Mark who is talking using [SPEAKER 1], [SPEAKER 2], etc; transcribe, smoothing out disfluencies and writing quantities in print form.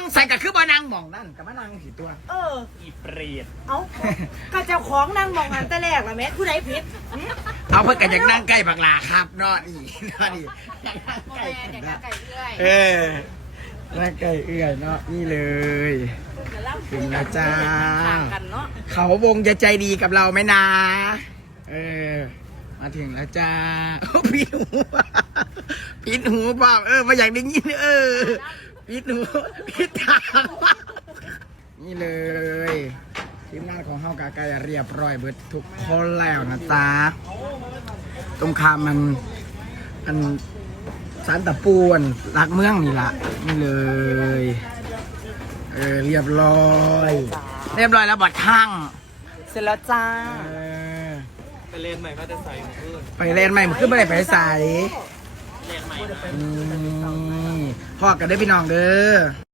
[SPEAKER 1] ใส่กับคือบ่นั่งมองนั่นกับมานั่งสิตัว
[SPEAKER 2] อีเปรต
[SPEAKER 3] เอาก็เจ้าของนั่งมองงานแต่แรกละแม่ผู้ใดผิด
[SPEAKER 1] เอาเพื่อนกันอยากนั่งใกล้บักลาครับเนาะนี่เนาะนี่อยากนั่งใกล้นั่งใกล้เอื้อยเนาะนี่เลยถึงแล้วจ้าเขาวงจะใจดีกับเราไหมนะมาถึงแล้วจ้าปิดหูปิดหูเปล่ามาอยากได้ยินปิดหูปิดทางนี่เลยทีมงานของเฮากาไก่เรียบร้อยเบิดทุกคนแล้วนะจ๊ะตรงคามมันสารตะปูนรักเมืองนี่ละนี่เลยเรียบร้อยแล้วบัดข้างเสร็จแล้วจ้า
[SPEAKER 2] ไปเล่นใหม่ก็จะใส่ขึ้น
[SPEAKER 1] ไปเล่นใหม่มันขึ้นไปไหนไปใส่
[SPEAKER 2] เล่นใหม่
[SPEAKER 1] พ่อกันได้พี่น้องเด้อ